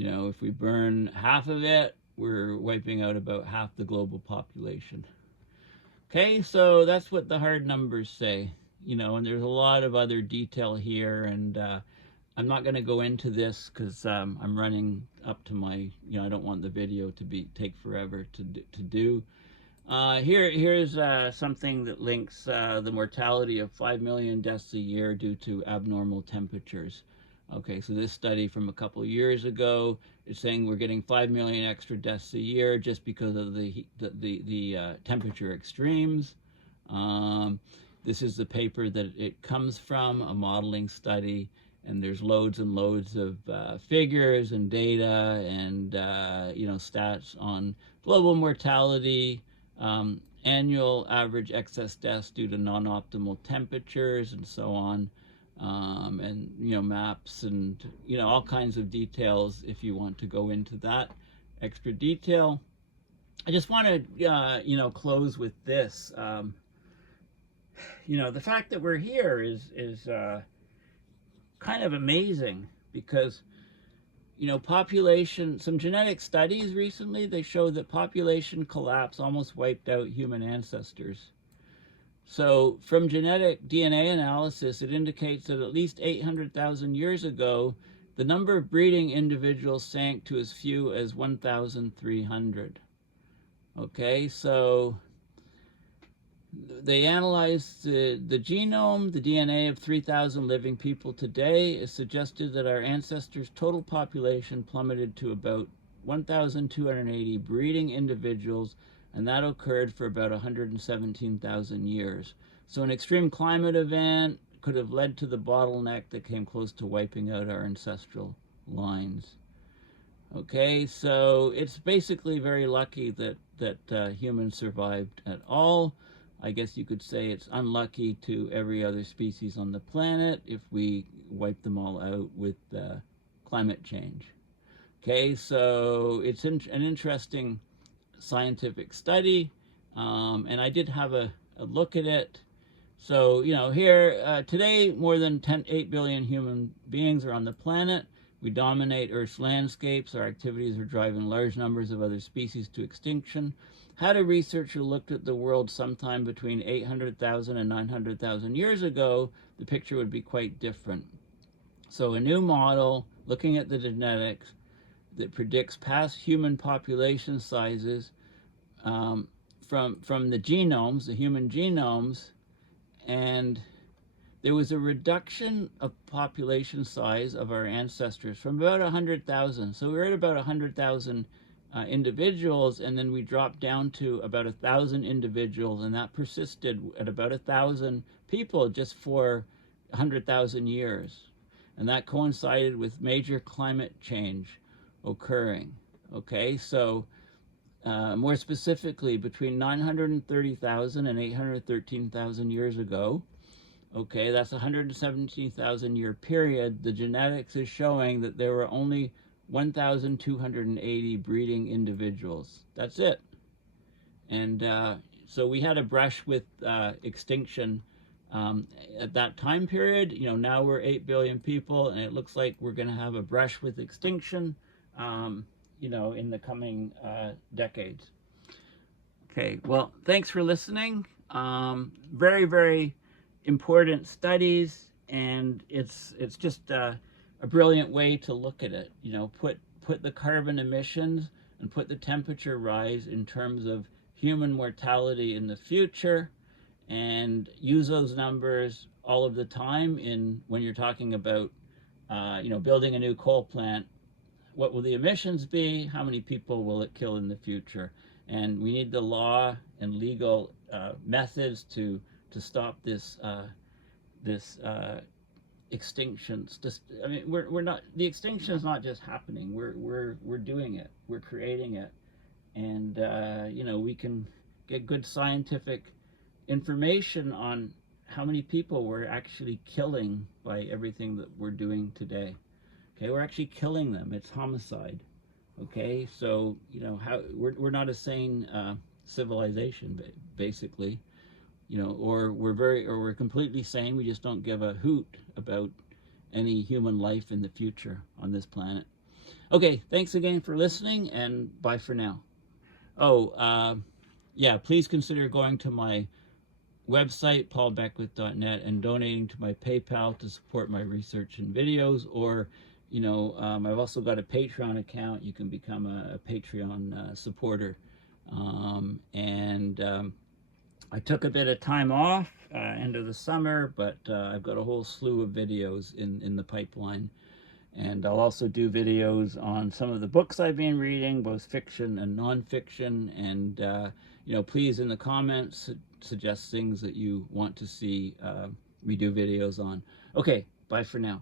If we burn half of it, we're wiping out about half the global population. Okay, so that's what the hard numbers say, and there's a lot of other detail here, and I'm not going to go into this because I'm running up to my, I don't want the video to take forever to do. Here's something that links the mortality of 5 million deaths a year due to abnormal temperatures. Okay, so this study from a couple years ago is saying we're getting 5 million extra deaths a year just because of the temperature extremes. This is the paper that it comes from, a modeling study, and there's loads and loads of figures and data and stats on global mortality, annual average excess deaths due to non-optimal temperatures, and so on. And maps and all kinds of details if you want to go into that extra detail. I just want to close with this. The fact that we're here is kind of amazing because population, some genetic studies recently, they show that population collapse almost wiped out human ancestors. So from genetic DNA analysis, it indicates that at least 800,000 years ago, the number of breeding individuals sank to as few as 1,300. Okay, so they analyzed the genome, the DNA of 3,000 living people today. It suggested that our ancestors' total population plummeted to about 1,280 breeding individuals, and that occurred for about 117,000 years. So an extreme climate event could have led to the bottleneck that came close to wiping out our ancestral lines. Okay, so it's basically very lucky that humans survived at all. I guess you could say it's unlucky to every other species on the planet if we wipe them all out with climate change. Okay, so it's an interesting scientific study, and I did have a look at it. So, here, today, more than 8 billion human beings are on the planet. We dominate Earth's landscapes. Our activities are driving large numbers of other species to extinction. Had a researcher looked at the world sometime between 800,000 and 900,000 years ago, the picture would be quite different. So a new model looking at the genetics that predicts past human population sizes from the genomes, the human genomes, and there was a reduction of population size of our ancestors from about 100,000. So we were at about 100,000 individuals, and then we dropped down to about 1,000 individuals, and that persisted at about 1,000 people just for 100,000 years. And that coincided with major climate change occurring. Okay, so more specifically, between 930,000 and 813,000 years ago, okay, that's a 117,000 year period, the genetics is showing that there were only 1,280 breeding individuals. That's it. And so we had a brush with extinction at that time period. Now we're 8 billion people, and it looks like we're going to have a brush with extinction, in the coming decades. Okay, well, thanks for listening. Very, very important studies, and it's just a brilliant way to look at it. Put the carbon emissions and put the temperature rise in terms of human mortality in the future, and use those numbers all of the time when you're talking about building a new coal plant. What will the emissions be? How many people will it kill in the future? And we need the law and legal methods to stop this extinction. I mean, we're not, the extinction is not just happening. We're doing it. We're creating it, and we can get good scientific information on how many people we're actually killing by everything that we're doing today. Okay, we're actually killing them. It's homicide. Okay, so how we're not a sane civilization, basically. Or we're completely sane. We just don't give a hoot about any human life in the future on this planet. Okay, thanks again for listening, and bye for now. Oh, yeah, please consider going to my website, paulbeckwith.net, and donating to my PayPal to support my research and videos. Or, I've also got a Patreon account. You can become a Patreon supporter. I took a bit of time off end of the summer, but I've got a whole slew of videos in the pipeline. And I'll also do videos on some of the books I've been reading, both fiction and nonfiction. And, please in the comments suggest things that you want to see me do videos on. Okay, bye for now.